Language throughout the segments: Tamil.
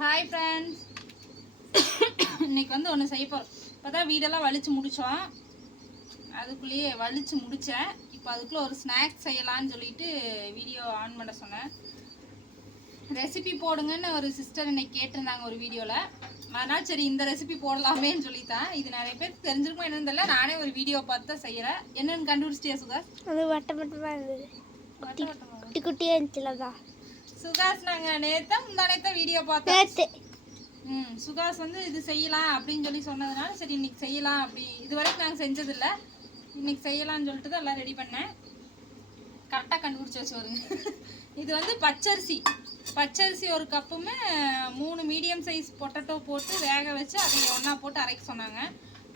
ஹாய் ஃப்ரெண்ட்ஸ் இன்னைக்கு வந்து ஒன்று செய்ய போகிறோம் இப்போ தான் வீடெல்லாம் வலிச்சு முடித்தோம் அதுக்குள்ளேயே வலிச்சு முடித்தேன் இப்போ அதுக்குள்ளே ஒரு ஸ்நாக்ஸ் செய்யலான்னு சொல்லிட்டு வீடியோ ஆன் பண்ண சொன்னேன். ரெசிபி போடுங்கன்னு ஒரு சிஸ்டர் இன்னைக்கு கேட்டிருந்தாங்க ஒரு வீடியோவில் அதனால் சரி இந்த ரெசிபி போடலாமேன்னு சொல்லித்தான். இது நிறைய பேருக்கு தெரிஞ்சிருக்கும் என்னன்னு தெரியல. நானே ஒரு வீடியோ பார்த்து தான் செய்கிறேன் என்னன்னு கண்டுபிடிச்சிட்டியா சுகாஸ் அது வட்ட வட்டமாக இருந்தது வட்டமா? குட்டி குட்டியாக இருந்துச்சுல தான் சுகாஸ் நாங்கள் நேற்று முந்தானேத்தான் வீடியோ பார்த்தோம். ம் சுகாஸ் வந்து இது செய்யலாம் அப்படின்னு சொல்லி சொன்னதுனால சரி இன்னைக்கு செய்யலாம் அப்படி. இது வரைக்கும் நாங்கள் செஞ்சதில்ல. இன்னைக்கு செய்யலாம்னு சொல்லிட்டு தான் எல்லாம் ரெடி பண்ணேன். கரெக்டாக கண்டுபிடிச்சி வச்சு வருங்க இது வந்து பச்சரிசி. பச்சரிசி ஒரு கப்புமே மூணு மீடியம் சைஸ் பொட்டேட்டோ போட்டு வேக வச்சு அதை ஒன்றா போட்டு அரைக்க சொன்னாங்க.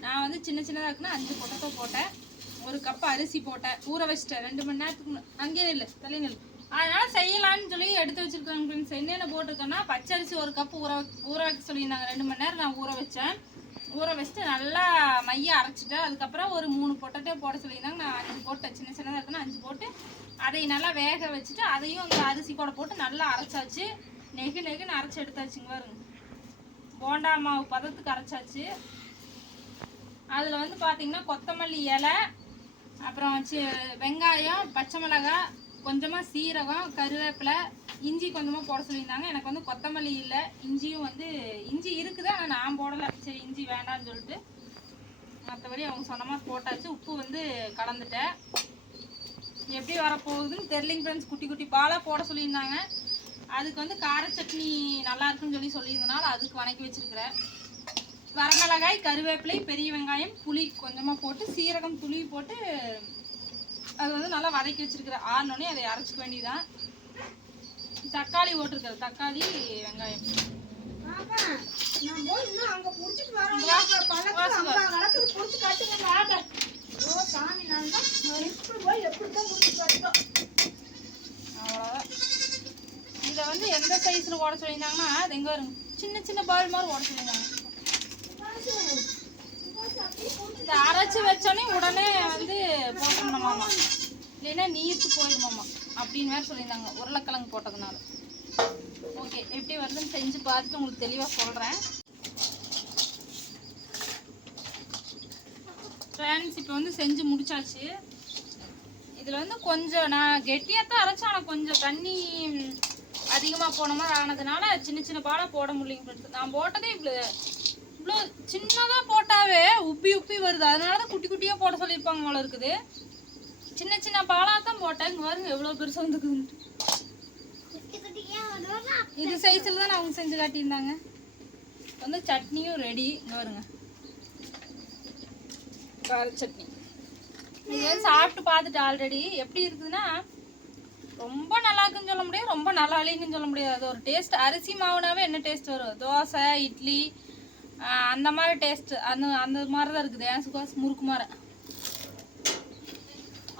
நான் வந்து சின்ன சின்னதாக இருக்குன்னா அஞ்சு பொட்டேட்டோ போட்டேன். ஒரு கப் அரிசி போட்டேன். ஊற வச்சிட்டேன். ரெண்டு மணி நேரத்துக்கு அங்கேயே இல்லை தள்ளி நெல் அதனால செய்யலாம்னு சொல்லி எடுத்து வச்சிருக்காங்க ஃப்ரெண்ட்ஸ் என்னென்ன போட்டிருக்கேன்னா பச்சரிசி ஒரு கப் ஊற ஊற வைக்க சொல்லியிருந்தாங்க. ரெண்டு மணி நேரம் நான் ஊற வச்சேன். ஊற வச்சுட்டு நல்லா மைய அரைச்சிட்டேன் அதுக்கப்புறம் ஒரு மூணு பொட்டட்டே போட சொல்லியிருந்தாங்க. நான் அஞ்சு போட்டேன் சின்ன சின்னதாக இருக்குன்னா அஞ்சு போட்டு அதை நல்லா வேக வச்சுட்டு அதையும் அந்த அரிசி கூட போட்டு நல்லா அரைச்சாச்சு. நெகு நெகுன்னு அரைச்சி எடுத்தாச்சுங்க வருங்க போண்டா மாவு பதத்துக்கு அரைச்சாச்சு. அதில் வந்து பார்த்தீங்கன்னா கொத்தமல்லி இலை அப்புறம் சி- வெங்காயம் பச்சை மிளகாய் கொஞ்சமாக சீரகம் கருவேப்பிலை இஞ்சி கொஞ்சமாக போட சொல்லியிருந்தாங்க. எனக்கு வந்து கொத்தமல்லி இல்லை. இஞ்சியும் வந்து இஞ்சி இருக்குது ஆனால் நான் போடலை. சரி இஞ்சி வேண்டாம்னு சொல்லிட்டு மற்றபடி அவங்க சொன்னமாக போட்டாச்சு. உப்பு வந்து கலந்துட்டேன். எப்படி வரப்போகுதுன்னு தெரியலிங்க ஃப்ரெண்ட்ஸ் குட்டி குட்டி பாலாக போட சொல்லியிருந்தாங்க. அதுக்கு வந்து கார சட்னி நல்லா இருக்குன்னு சொல்லி சொல்லியிருந்தனால அதுக்கு வணக்கி வச்சுருக்கிறேன். வரமிளகாய் கருவேப்பிலை பெரிய வெங்காயம் புளி கொஞ்சமாக போட்டு சீரகம் புளி போட்டு அது வந்து நல்லா வதக்கி வச்சிருக்கிறேன் ஆறினோடனே அதை அரைச்சிக்க வேண்டியதான் தக்காளி போட்டிருக்கிறது தக்காளி வெங்காயம். இதை வந்து எந்த சைஸில் ஓட சொல்லியிருந்தாங்கன்னா அது எங்கே சின்ன சின்ன பால் மாதிரி ஓட சொல்லியிருந்தாங்க. இந்த அரைச்சி வச்சோடனே உடனே வந்து போட்டோம்னாமா இல்லைன்னா நீர்த்து போயிடுமாமா அப்படின்னு வேறு சொல்லியிருந்தாங்க. உருளைக்கிழங்கு போட்டதுனால. ஓகே எப்படி வருதுன்னு செஞ்சு பார்த்துட்டு உங்களுக்கு தெளிவாக சொல்கிறேன் ஃப்ரெண்ட்ஸ் இப்போ வந்து செஞ்சு முடிச்சாச்சு. இதில் வந்து கொஞ்சம் நான் கெட்டியாக தான் அரைச்சேன். ஆனால் கொஞ்சம் தண்ணி அதிகமாக போன மாதிரி ஆனதுனால சின்ன சின்ன பாலாக போட முடியலைங்க நான் போட்டதே இவ்வளோ இவ்வளோ சின்னதாக போட்டாவே உப்பி உப்பி வருது. அதனால தான் குட்டி குட்டியாக போட சொல்லியிருப்பாங்க போல இருக்குது. சின்ன சின்ன பாலாக தான் போட்டேன். இங்கே பாருங்க எவ்வளோ பெருசாக வந்துக்குது இது சைஸில் தான் அவங்க செஞ்சு காட்டியிருந்தாங்க. வந்து சட்னியும் ரெடி இங்கே வருங்க கார சட்னி. இது சாப்பிட்டு பார்த்துட்டு ஆல்ரெடி எப்படி இருக்குதுன்னா ரொம்ப நல்லா இருக்குன்னு சொல்ல முடியாது ரொம்ப நல்லா இல்லைன்னு சொல்ல முடியாது. அது ஒரு டேஸ்ட் அரிசி மாவுனாவே என்ன டேஸ்ட் வரும்? தோசை இட்லி அந்த மாதிரி டேஸ்ட் அந்த அந்த மாதிரி தான் இருக்குது. ஏன் சுகாஸ் முறுக்கு மாதிரி.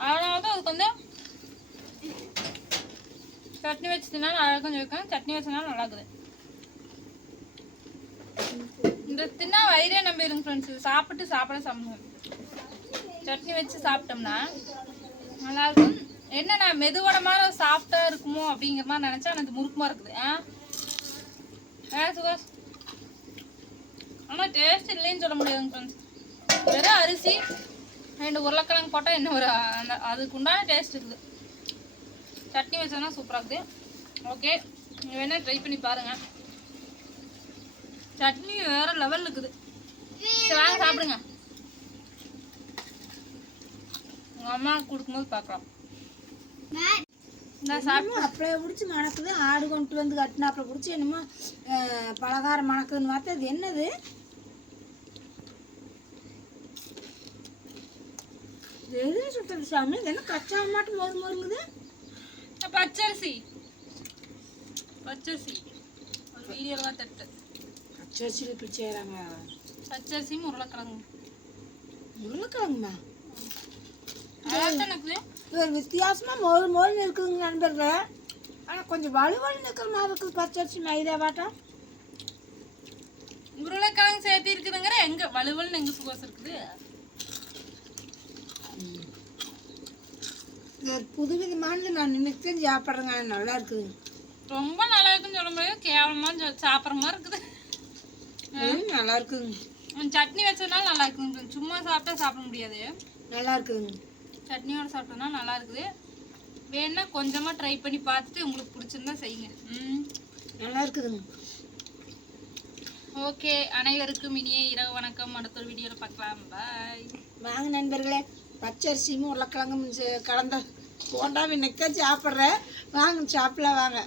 அதனால தான் அதுக்கு வந்து சட்னி வச்சதுனால நல்லா இருக்கும் சொல்லியிருக்காங்க சட்னி வச்சுனாலும் நல்லா இருக்குது. இந்த தின்னா வயிறே நம்பிடுங்க ஃப்ரெண்ட்ஸ் இது சாப்பிட்டு சாப்பிட சாப்பிடுவோம் சட்னி வச்சு சாப்பிட்டோம்னா நல்லா இருக்கும் என்ன மாதிரி சாஃப்டாக இருக்குமோ அப்படிங்கிற மாதிரி நினச்சா எனக்கு முறுக்குமா இருக்குது. ஆ? ஆ சுகாஷ் ஆனால் டேஸ்ட் இல்லைன்னு சொல்ல முடியாதுங்க ஃப்ரெண்ட்ஸ் வெறும் அரிசி ரெண்டு உருளைக்கிழங்கு போட்டால் என்ன ஒரு அந்த அதுக்கு உண்டான டேஸ்ட் இருக்குது. சட்னி வச்சோன்னா சூப்பராக இருக்குது. ஓகே நீங்கள் வேணால் ட்ரை பண்ணி பாருங்கள் சட்னி வேற லெவலில் இருக்குது. சரி வாங்க சாப்பிடுங்க. உங்கள் அம்மா கொடுக்கும்போது பார்க்கலாம். அப்படியே பிடிச்சி மணக்குது ஆடு கொண்டு வந்து கட்டினாப்புல பிடிச்சி என்னமோ பலகாரம் மணக்குதுன்னு பார்த்தா அது என்னது? எதுன்னு சுத்தது சாமி? இது என்ன கச்சா மாட்டம் மொறு மொறுங்குது? பச்சரிசி. பச்சரிசி. ஒரு வீடியோவில் தட்டு. பச்சரிசியில் இப்படி செய்கிறாங்க பச்சரிசியும் உருளைக்கிழங்கு உருளைக்கிழங்குமா? ஒரு வித்தியாசமாக மொறு மொறுன்னு இருக்குதுங்க நண்பர்களே. ஆனால் கொஞ்சம் வலுவலு இருக்கிற மாதிரி இருக்குது பச்சரிசி மைதா பாட்டா உருளைக்கிழங்கு சேர்த்து இருக்குதுங்கிற எங்க வலுவல்னு எங்க சுவாசம் இருக்குது? புது விதமானது நான் நினைச்சு சாப்பிட்றேங்க நல்லா இருக்குதுங்க ரொம்ப நல்லா இருக்குன்னு சொல்ல முடியாது கேவலமான்னு கொஞ்சம் சாப்பிட்ற மாதிரி இருக்குது. நல்லா இருக்குங்க சட்னி வச்சதுனால நல்லா இருக்குங்க சும்மா சாப்பிட்டா சாப்பிட முடியாது. நல்லா இருக்குங்க சட்னியோட சாப்பிட்டோம்னா நல்லா இருக்குது வேணா கொஞ்சமாக ட்ரை பண்ணி பார்த்துட்டு உங்களுக்கு பிடிச்சிருந்தா செய்யுங்க. ம். நல்லா இருக்குதுங்க ஓகே அனைவருக்கும் இனிய இரவு வணக்கம். அடுத்த ஒரு வீடியோவில் பார்க்கலாம். பாய் வாங்க நண்பர்களே. பச்சரிசியும் உருளைக்கிழங்கும் கலந்த போண்டா நிற்க தான் சாப்பிட்றேன். வாங்க சாப்பிடலாம் வாங்க.